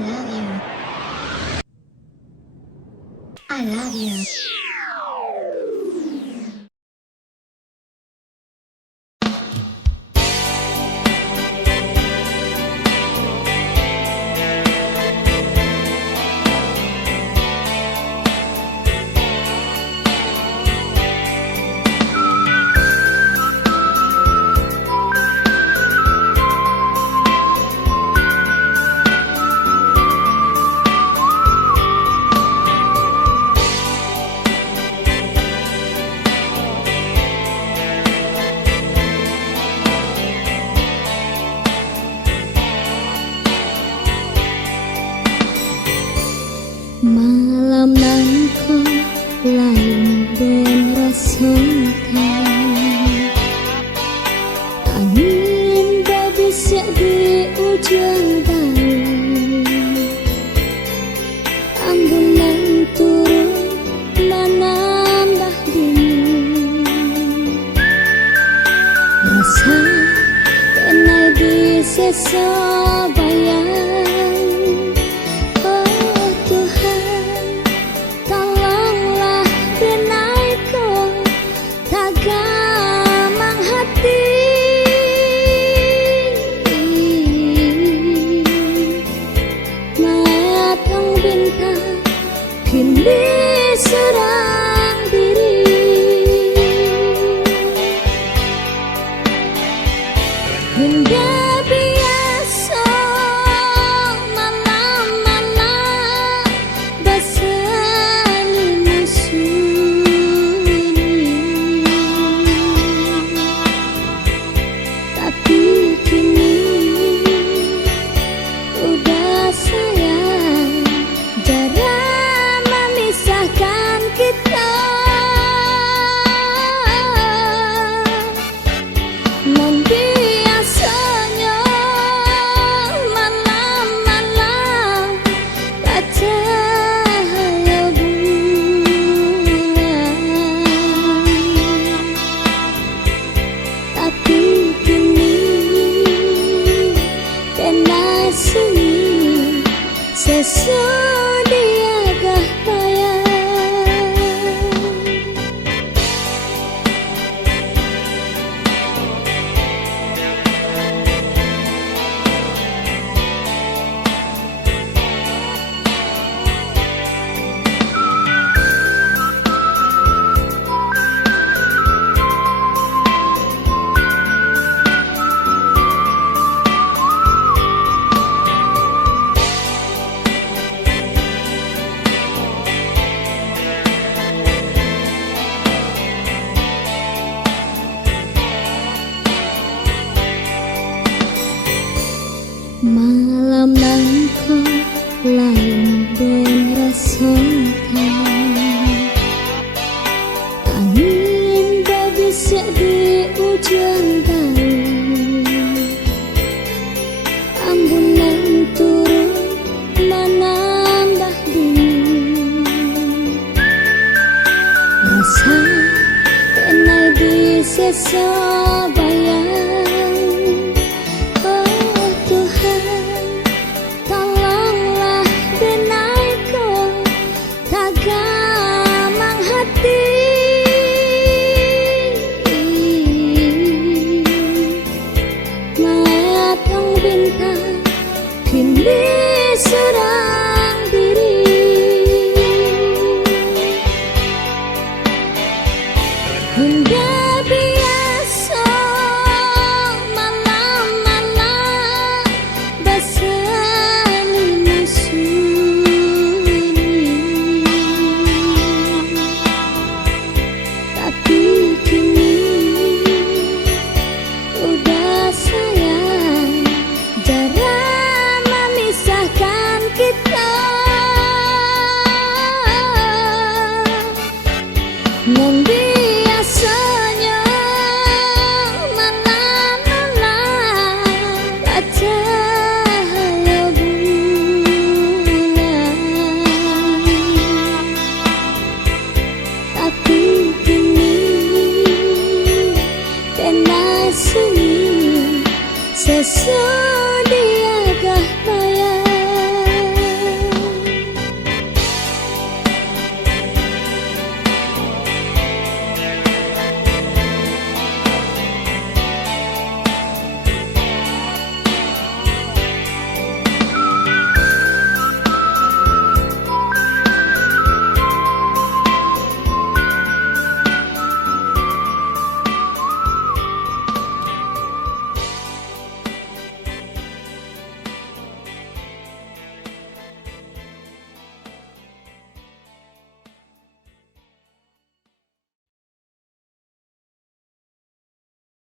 love you. I love you. Malam nan kau lain ben rasakan angin babisya di ujung daun ambunan turun menambah dingin rasa kenai di sesa bayang. Kini serang diri hingga biasa malam-malam bersani sunyi, tapi kini udah sayang jarang kita membiasanya malam-malam baca hayal bulan, tapi kini kena sunyi sesudah gah payah. Malam nan kau lain ben rasakan angin babisya di ujung daun ambunan turun menambah dingin rasa kenai di sesa bayang. Kini serang diri hingga biasa malam-malam bersani sunyi, tapi kini udah sayang jarang kita membiasanya malam-malam baca hayal bulan, tapi kini kena sunyi sesuatu